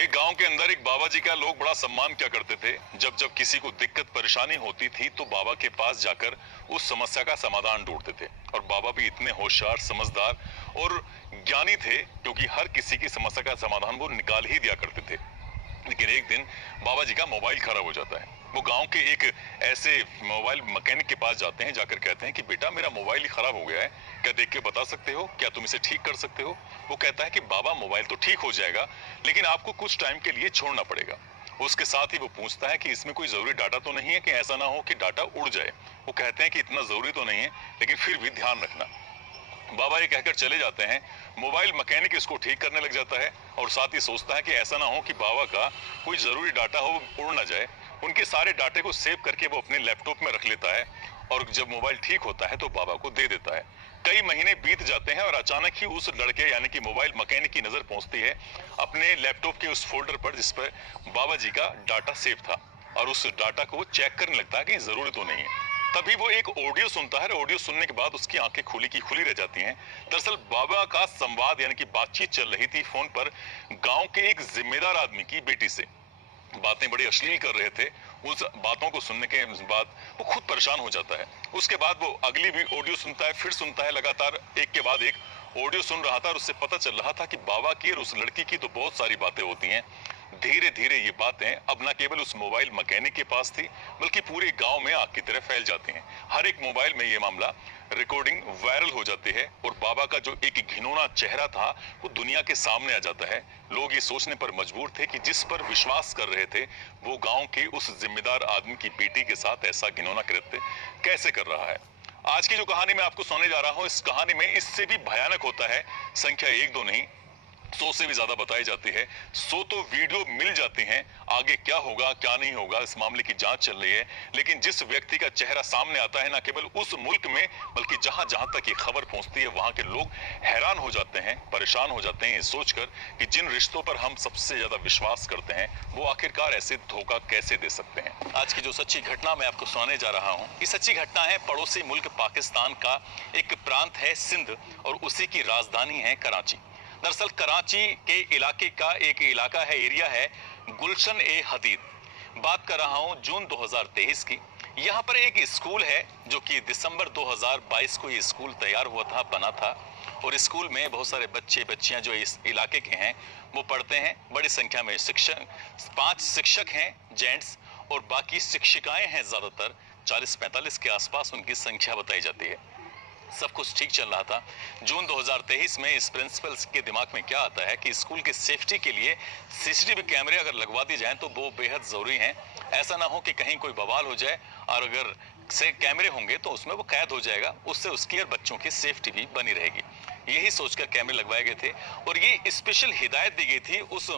एक गांव के अंदर एक बाबा जी का लोग बड़ा सम्मान क्या करते थे। जब जब किसी को दिक्कत परेशानी होती थी तो बाबा के पास जाकर उस समस्या का समाधान ढूंढते थे। और बाबा भी इतने होशियार, समझदार और ज्ञानी थे क्योंकि हर किसी की समस्या का समाधान वो निकाल ही दिया करते थे। लेकिन एक दिन बाबा जी का मोबाइल खराब हो जाता है। वो गांव के एक ऐसे मोबाइल मैकेनिक के पास जाते हैं, जाकर कहते हैं कि बेटा मेरा मोबाइल ही खराब हो गया है, क्या देख के बता सकते हो, क्या तुम इसे ठीक कर सकते हो। वो कहता है कि बाबा मोबाइल तो ठीक हो जाएगा लेकिन आपको कुछ टाइम के लिए छोड़ना पड़ेगा। उसके साथ ही वो पूछता है कि इसमें कोई जरूरी डाटा तो नहीं है कि ऐसा ना हो कि डाटा उड़ जाए। वो कहते हैं कि इतना जरूरी तो नहीं है लेकिन फिर भी ध्यान रखना। बाबा ये कहकर चले जाते हैं। मोबाइल मैकेनिक इसको ठीक करने लग जाता है और साथ ही सोचता है कि ऐसा ना हो कि बाबा का कोई जरूरी डाटा हो उड़ ना जाए। उनके सारे डाटे को सेव करके वो अपने लैपटॉप में रख लेता है और जब मोबाइल ठीक होता है तो बाबा को दे देता है। कई महीने बीत जाते हैं और अचानक ही उस लड़के यानी कि मोबाइल मैकेनिक की नजर पहुंचती है अपने लैपटॉप के उस फोल्डर पर जिस पर बाबा जी का डाटा सेव था और उस डाटा को वो चेक करने लगता है कि जरूरी तो नहीं है। तभी वो एक ऑडियो सुनता है। ऑडियो सुनने के बाद उसकी आंखें खुली की खुली रह जाती हैं। दरअसल बाबा का संवाद यानी कि बातचीत चल रही थी फोन पर गांव के एक जिम्मेदार आदमी की बेटी से। बातें बड़ी अश्लील कर रहे थे। उस बातों को सुनने के बाद वो खुद परेशान हो जाता है। उसके बाद वो अगली भी ऑडियो सुनता है, फिर सुनता है, लगातार एक के बाद एक ऑडियो सुन रहा था और उससे पता चल रहा था कि बाबा की और उस लड़की की तो बहुत सारी बातें होती हैं। धीरे धीरे ये बातें अब न केवल उस मोबाइल मैकेनिक के पास थी बल्कि पूरे गांव में आग की तरह फैल जाती हैं। हर एक मोबाइल में ये मामला रिकॉर्डिंग वायरल हो जाती है और बाबा का जो एक घिनौना चेहरा था वो दुनिया के सामने आ जाता है। लोग ये सोचने पर मजबूर थे कि जिस पर विश्वास कर रहे थे वो गांव के उस जिम्मेदार आदमी की बेटी के साथ ऐसा घिनौना कृत्य कैसे कर रहा है। आज की जो कहानी मैं आपको सुनाने जा रहा हूं, इस कहानी में इससे भी भयानक होता है। संख्या एक दो नहीं, 100 से भी ज्यादा बताई जाती है। 100 तो वीडियो मिल जाती हैं। आगे क्या होगा क्या नहीं होगा इस मामले की जांच चल रही है। लेकिन जिस व्यक्ति का चेहरा सामने आता है न केवल उस मुल्क में बल्कि जहां जहां तक ये खबर पहुंचती है वहां के लोग हैरान हो जाते हैं, परेशान हो जाते हैं ये सोचकर कि जिन रिश्तों पर हम सबसे ज्यादा विश्वास करते हैं वो आखिरकार ऐसे धोखा कैसे दे सकते हैं। आज की जो सच्ची घटना मैं आपको सुनाने जा रहा हूँ, ये सच्ची घटना है पड़ोसी मुल्क पाकिस्तान का एक प्रांत है सिंध और उसी की राजधानी है कराची। दरअसल कराची के इलाके का एक इलाका है, एरिया है गुलशन ए हदीद। बात कर रहा हूं जून 2023 की। यहाँ पर एक स्कूल है जो कि दिसंबर 2022 को ये स्कूल तैयार हुआ था, बना था। और स्कूल में बहुत सारे बच्चे बच्चियां जो इस इलाके के हैं वो पढ़ते हैं। बड़ी संख्या में शिक्षक, 5 शिक्षक हैं जेंट्स और बाकी शिक्षिकाएं हैं। ज्यादातर 40-45 के आसपास उनकी संख्या बताई जाती है। सब कुछ ठीक चल रहा था। जून 2023 में इस प्रिंसिपल के दिमाग में क्या आता है कि स्कूल की सेफ्टी के लिए सीसीटीवी कैमरे अगर लगवा दी जाएं तो वो बेहद जरूरी हैं। ऐसा ना हो कि कहीं कोई बवाल हो जाए और अगर से कैमरे होंगे तो उसमें वो कैद हो जाएगा, उससे उसकी और बच्चों की सेफ्टी भी बनी रहेगी। यही सोचकर कैमरे लगवाए गए थे और ये स्पेशल हिदायत दी गई थी उस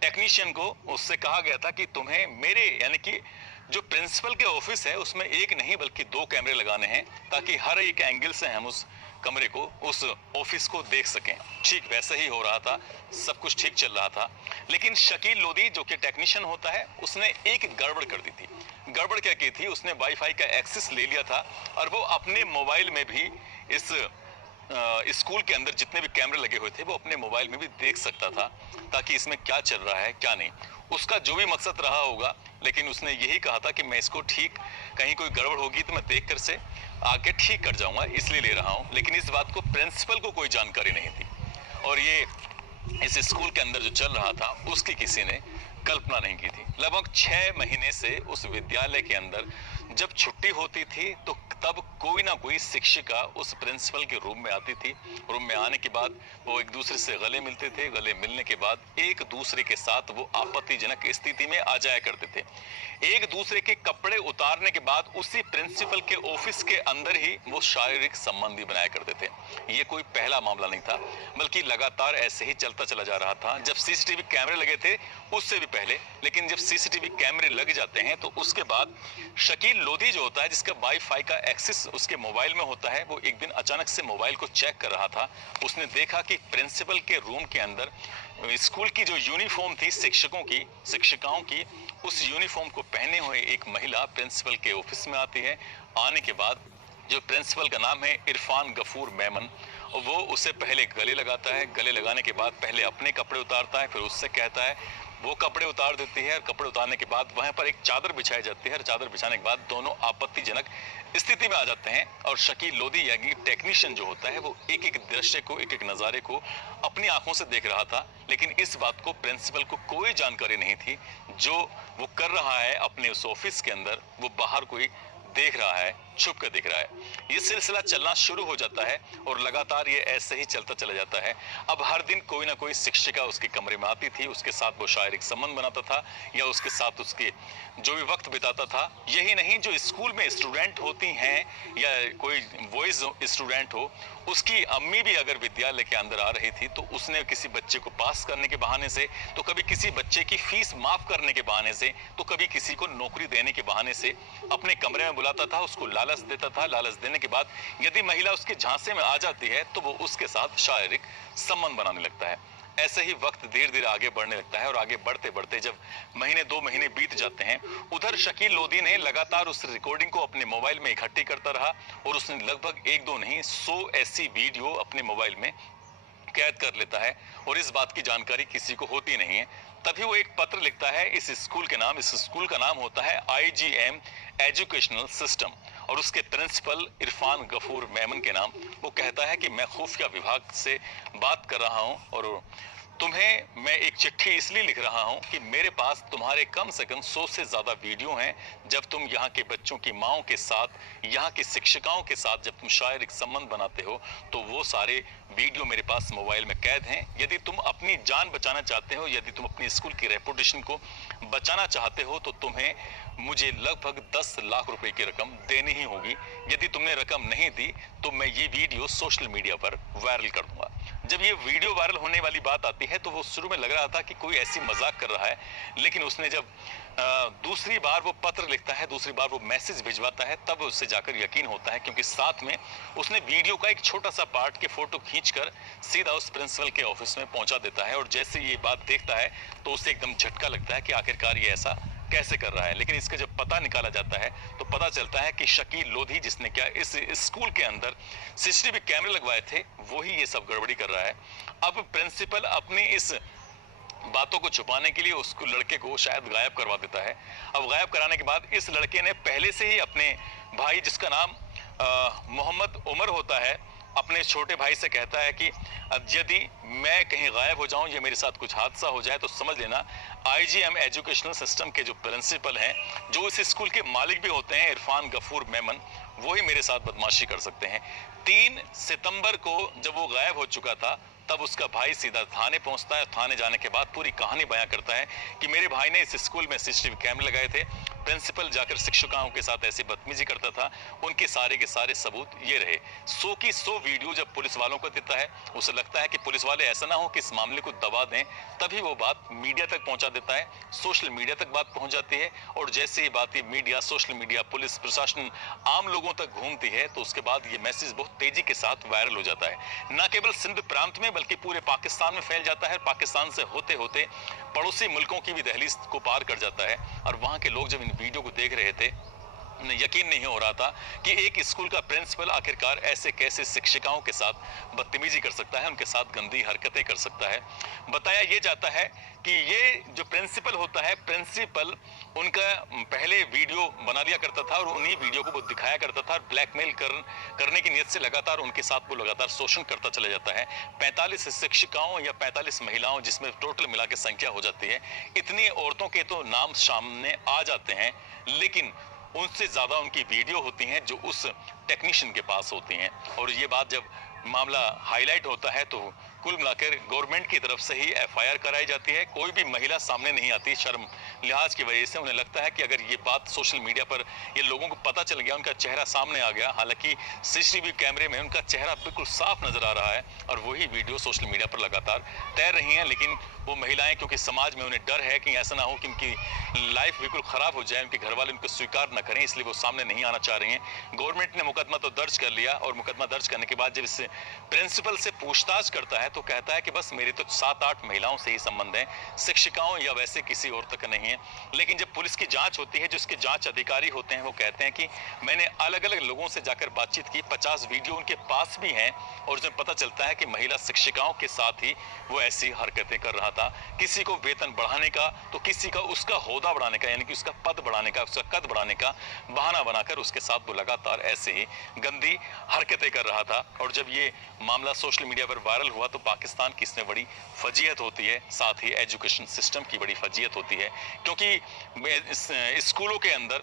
टेक्नीशियन को। उससे कहा गया था कि तुम्हें मेरे यानी कि जो प्रिंसिपल के ऑफिस है उसमें एक नहीं बल्कि 2 कैमरे लगाने हैं ताकि हर एक एंगल से हम उस कमरे को, उस ऑफिस को देख सकें। ठीक वैसा ही हो रहा था, सब कुछ ठीक चल रहा था। लेकिन शकील लोधी जो कि टेक्नीशियन होता है उसने एक गड़बड़ कर दी थी। गड़बड़ क्या की थी, उसने वाईफाई का एक्सेस ले लिया था और वो अपने मोबाइल में भी इस स्कूल के अंदर जितने भी कैमरे लगे हुए थे वो अपने मोबाइल में भी देख सकता था ताकि इसमें क्या चल रहा है क्या नहीं। उसका जो भी मकसद रहा होगा, लेकिन उसने यही कहा था कि मैं इसको ठीक, कहीं कोई गड़बड़ होगी तो मैं देख कर से आके ठीक कर जाऊंगा, इसलिए ले रहा हूं। लेकिन इस बात को प्रिंसिपल को कोई जानकारी नहीं थी और ये इस स्कूल के अंदर जो चल रहा था उसकी किसी ने कल्पना नहीं की थी। लगभग 6 महीने से उस विद्यालय के अंदर जब छुट्टी होती थी तो तब कोई ना कोई शिक्षिका उस प्रिंसिपल के रूम में आती थी। रूम में आने के बाद वो एक दूसरे से गले मिलते थे। गले मिलने के बाद एक दूसरे के साथ वो आपत्तिजनक स्थिति में आ जाया करते थे। एक दूसरे के कपड़े उतारने के बाद उसी प्रिंसिपल के ऑफिस के अंदर ही वो शारीरिक संबंध भी बनाया करते थे। ये कोई पहला मामला नहीं था बल्कि लगातार ऐसे ही चलता चला जा रहा था। जब सीसीटीवी कैमरे लगे थे उससे भी पहले, लेकिन जब सीसीटीवी कैमरे लग जाते हैं तो उसके बाद शकील लोधी जो होता है जिसका वाईफाई का एक्सेस उसके मोबाइल में होता है, वो एक दिन अचानक से मोबाइल को चेक कर रहा था। उसने देखा कि प्रिंसिपल के रूम के अंदर स्कूल की जो यूनिफॉर्म थी शिक्षकों की, शिक्षिकाओं की, उस यूनिफॉर्म को पहने हुए एक महिला प्रिंसिपल के ऑफिस में आती है। आने के बाद जो प्रिंसिपल का नाम है इरफान गफूर मेमन, वो उसे पहले गले लगाता है। गले लगाने के बाद पहले अपने कपड़े उतारता है, फिर उससे कहता है वो कपड़े उतार देती है और कपड़े उतारने के बाद वहां पर एक चादर बिछाई जाती है और चादर बिछाने के बाद दोनों आपत्तिजनक स्थिति में आ जाते हैं और शकील लोधी यानी टेक्नीशियन जो होता है वो एक एक दृश्य को, एक एक नज़ारे को अपनी आंखों से देख रहा था, लेकिन इस बात को प्रिंसिपल को कोई जानकारी नहीं थी। जो वो कर रहा है अपने उस ऑफिस के अंदर, वो बाहर कोई देख रहा है, छुप कर देख रहा है। ये सिलसिला चलना शुरू हो जाता है और लगातार ये ऐसे ही चलता चला जाता है। अब हर दिन कोई ना कोई शिक्षिका उसके कमरे में आती थी, उसके साथ वो शारीरिक संबंध बनाता था या उसके साथ उसके जो भी वक्त बिताता था। यही नहीं, जो स्कूल में स्टूडेंट होती हैं या कोई बॉयज स्टूडेंट हो, उसकी अम्मी भी अगर विद्यालय के अंदर आ रही थी तो उसने किसी बच्चे को पास करने के बहाने से, तो कभी किसी बच्चे की फीस माफ करने के बहाने से, तो कभी किसी को नौकरी देने के बहाने से अपने कमरे में बुलाता था, उसको लालच देता था। लालच देने के बाद यदि महिला उसके झांसे में आ जाती है तो वो उसके साथ शारीरिक संबंध बनाने लगता है। ऐसे ही वक्त धीरे धीरे आगे बढ़ने लगता है और आगे बढ़ते बढ़ते जब महीने 2 महीने बीत जाते हैं, उधर शकील लोधी ने लगातार उस रिकॉर्डिंग को अपने मोबाइल में इकट्ठी करता रहा और उसने लगभग 1-2 नहीं 100 ऐसी वीडियो अपने मोबाइल में कैद कर लेता है और इस बात की जानकारी किसी को होती नहीं है। तभी वो एक पत्र लिखता है इस स्कूल का नाम होता है IGM एजुकेशनल सिस्टम और उसके प्रिंसिपल इरफान गफूर मेमन के नाम। वो कहता है कि मैं खुफिया विभाग से बात कर रहा हूं और तुम्हें मैं एक चिट्ठी इसलिए लिख रहा हूं कि मेरे पास तुम्हारे कम से कम 100 से ज्यादा वीडियो हैं जब तुम यहाँ के बच्चों की माओं के साथ, यहाँ की शिक्षिकाओं के साथ जब तुम शारीरिक संबंध बनाते हो, तो वो सारे वीडियो मेरे पास मोबाइल में कैद हैं। यदि तुम अपनी जान बचाना चाहते हो, यदि तुम अपनी स्कूल की रेपुटेशन को बचाना चाहते हो, तो तुम्हें मुझे लगभग 10 लाख रुपए की रकम देनी ही होगी। यदि तुमने रकम नहीं दी तो मैं ये वीडियो सोशल मीडिया पर वायरल कर दूंगा। जब ये वीडियो वायरल होने वाली बात आती है तो वो शुरू में लग रहा था कि कोई ऐसी मजाक कर रहा है, लेकिन उसने जब दूसरी बार वो पत्र लिखता है, दूसरी बार वो मैसेज भिजवाता है, तब उससे जाकर यकीन होता है, क्योंकि साथ में उसने वीडियो का एक छोटा सा पार्ट के फोटो खींचकर सीधा उस प्रिंसिपल के ऑफिस में पहुंचा देता है और जैसे ये बात देखता है तो उसे एकदम झटका लगता है कि आखिरकार ये ऐसा कैसे कर रहा है। लेकिन इसका जब पता निकाला जाता है तो पता चलता है कि शकील लोधी जिसने क्या इस स्कूल के अंदर सीसीटीवी कैमरे लगवाए थे, वही ये सब गड़बड़ी कर रहा है। अब प्रिंसिपल अपनी इस बातों को छुपाने के लिए उसको लड़के को शायद गायब करवा देता है। अब गायब कराने के बाद इस लड़के ने पहले से ही अपने भाई, जिसका नाम मोहम्मद उमर होता है, अपने छोटे भाई से कहता है कि यदि मैं कहीं गायब हो जाऊं या मेरे साथ कुछ हादसा हो जाए तो समझ लेना IGM एजुकेशनल सिस्टम के जो प्रिंसिपल हैं, जो इस स्कूल के मालिक भी होते हैं, इरफान गफूर मेमन, वो ही मेरे साथ बदमाशी कर सकते हैं। 3 सितंबर को जब वो गायब हो चुका था तब उसका भाई सीधा थाने पहुंचता है। थाने जाने के बाद पूरी कहानी बयां करता है कि मेरे भाई ने इस स्कूल में सीसीटीवी कैमरे लगाए थे, प्रिंसिपल जाकर शिक्षिकाओं के साथ ऐसी बदतमीजी करता था, उनके सारे के सारे सबूत ये रहे। 100 की 100 वीडियो जब पुलिस वालों को देता है, उसे लगता है कि पुलिस वाले ऐसा ना हो कि इस मामले को दबा दें, तभी वो बात मीडिया तक पहुंचा देता है। सोशल मीडिया तक बात पहुंच जाती है और जैसे ही बात ये मीडिया, सोशल मीडिया, पुलिस प्रशासन, आम लोगों तक घूमती है तो उसके बाद ये मैसेज बहुत तेजी के साथ वायरल हो जाता है। न केवल सिंध प्रांत में बल्कि पूरे पाकिस्तान में फैल जाता है। पाकिस्तान से होते होते पड़ोसी मुल्कों की भी दहलीज को पार कर जाता है और वहां के लोग जब इन वीडियो को देख रहे थे, उन्हें यकीन नहीं हो रहा था कि एक स्कूल का प्रिंसिपल आखिरकार ऐसे कैसे शिक्षिकाओं के साथ बदतमीजी कर सकता है, उनके साथ गंदी हरकतें कर सकता है। बताया ये जाता है कि ये जो प्रिंसिपल होता है, प्रिंसिपल उनका पहले वीडियो बना लिया करता था और उन्हीं वीडियो को वो दिखाया करता था और ब्लैकमेल करने की नीयत से लगातार उनके साथ वो लगातार शोषण करता चला जाता है। 45 शिक्षिकाओं या 45 महिलाओं, जिसमें टोटल मिला के संख्या हो जाती है, इतनी औरतों के तो नाम सामने आ जाते हैं, लेकिन उनसे ज्यादा उनकी वीडियो होती हैं जो उस टेक्नीशियन के पास होती हैं। और ये बात जब मामला हाईलाइट होता है तो कुल मिलाकर गवर्नमेंट की तरफ से ही FIR कराई जाती है। कोई भी महिला सामने नहीं आती शर्म लिहाज की वजह से। उन्हें लगता है कि अगर ये बात सोशल मीडिया पर ये लोगों को पता चल गया, उनका चेहरा सामने आ गया, हालांकि CCTV कैमरे में उनका चेहरा बिल्कुल साफ नजर आ रहा है और वही वीडियो सोशल मीडिया पर लगातार तैर रही हैं। लेकिन वो महिलाएं, क्योंकि समाज में उन्हें डर है कि ऐसा ना हो कि उनकी लाइफ बिल्कुल खराब हो जाए, उनके घर वाले उनको स्वीकार न करें, इसलिए वो सामने नहीं आना चाह रही हैं। गवर्नमेंट ने मुकदमा तो दर्ज कर लिया और मुकदमा दर्ज करने के बाद जब इस प्रिंसिपल से पूछताछ करता है तो कहता है कि बस मेरे तो 7-8 महिलाओं से ही संबंध है, शिक्षिकाओं या वैसे किसी और तक नहीं है। है। लेकिन जब पुलिस की जांच होती है, जो उसके जांच अधिकारी होते हैं वो कहते हैं कि मैंने अलग अलग लोगों से जाकर बातचीत की, 50 वीडियो उनके पास भी हैं और उसमें पता चलता है कि महिला शिक्षिकाओं के साथ ही वो ऐसी हरकतें कर रहा था। किसी को वेतन बढ़ाने का तो किसी का उसका होदा बढ़ाने का, यानी कि उसका पद बढ़ाने का, उसका कद बढ़ाने का बहाना बनाकर उसके साथ वो लगातार ऐसे ही गंदी हरकतें कर रहा था। और जब ये मामला सोशल मीडिया पर वायरल हुआ तो पाकिस्तान की इसमें बड़ी फजीहत होती है, साथ ही एजुकेशन सिस्टम की बड़ी फजीहत होती है, क्योंकि स्कूलों के अंदर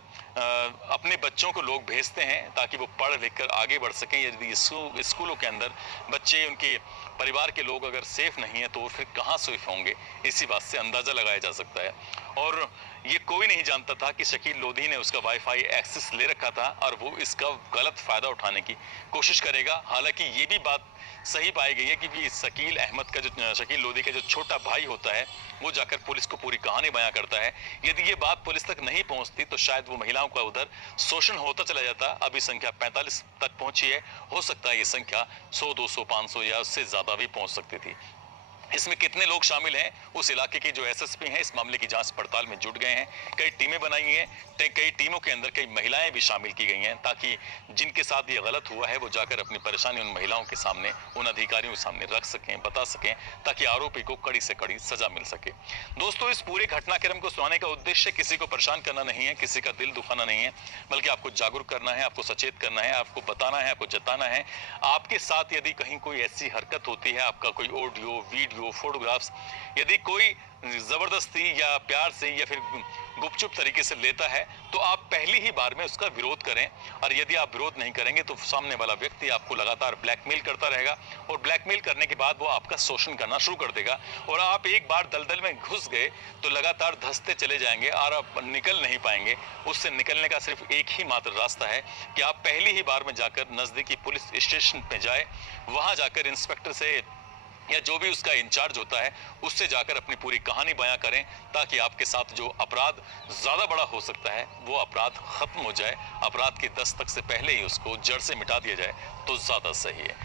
अपने बच्चों को लोग भेजते हैं ताकि वो पढ़ लिख कर आगे बढ़ सकें। यदि स्कूलों के अंदर बच्चे, उनके परिवार के लोग अगर सेफ नहीं है तो वो फिर कहाँ सेफ होंगे, इसी बात से अंदाजा लगाया जा सकता है। और ये कोई नहीं जानता था कि शकील लोधी ने उसका वाईफाई एक्सेस ले रखा था और वो इसका गलत फायदा उठाने की कोशिश करेगा। हालांकि ये भी बात सही पाई गई है कि शकील अहमद का जो शकील लोधी का जो छोटा भाई होता है वो जाकर पुलिस को पूरी कहानी बयां करता है। यदि ये बात पुलिस तक नहीं पहुंचती तो शायद वो महिलाओं का उधर शोषण होता चला जाता। अभी संख्या 45 तक पहुंची है, हो सकता है ये संख्या 100, 200, 500 या उससे ज्यादा भी पहुंच सकती थी। इसमें कितने लोग शामिल हैं, उस इलाके के जो एसएसपी हैं इस मामले की जांच पड़ताल में जुट गए हैं। कई टीमें बनाई हैं, कई टीमों के अंदर कई महिलाएं भी शामिल की गई हैं ताकि जिनके साथ ये गलत हुआ है वो जाकर अपनी परेशानी उन महिलाओं के सामने, उन अधिकारियों के सामने रख सकें, बता सकें, ताकि आरोपी को कड़ी से कड़ी सजा मिल सके। दोस्तों, इस पूरे घटनाक्रम को सुनाने का उद्देश्य किसी को परेशान करना नहीं है, किसी का दिल दुखाना नहीं है, बल्कि आपको जागरूक करना है, आपको सचेत करना है, आपको बताना है, आपको जताना है। आपके साथ यदि कहीं कोई ऐसी हरकत होती है, आपका कोई ऑडियो, वीडियो, फोटोग्राफ्स यदि कोई जबरदस्ती या प्यार से या फिर गुपचुप तरीके से लेता है तो आप पहली ही बार में उसका विरोध करें। और यदि आप विरोध नहीं करेंगे तो सामने वाला व्यक्ति आपको लगातार ब्लैकमेल करता रहेगा और ब्लैकमेल करने के बाद वो आपका शोषण करना शुरू कर देगा और आप एक बार दलदल में घुस गए तो लगातार धंसते चले जाएंगे और आप निकल नहीं पाएंगे। उससे निकलने का सिर्फ एक ही मात्र रास्ता है कि आप पहली ही बार में जाकर नजदीकी पुलिस स्टेशन पे जाए, वहां जाकर इंस्पेक्टर से या जो भी उसका इंचार्ज होता है उससे जाकर अपनी पूरी कहानी बयां करें, ताकि आपके साथ जो अपराध ज्यादा बड़ा हो सकता है वो अपराध खत्म हो जाए। अपराध की दस्तक से पहले ही उसको जड़ से मिटा दिया जाए तो ज्यादा सही है।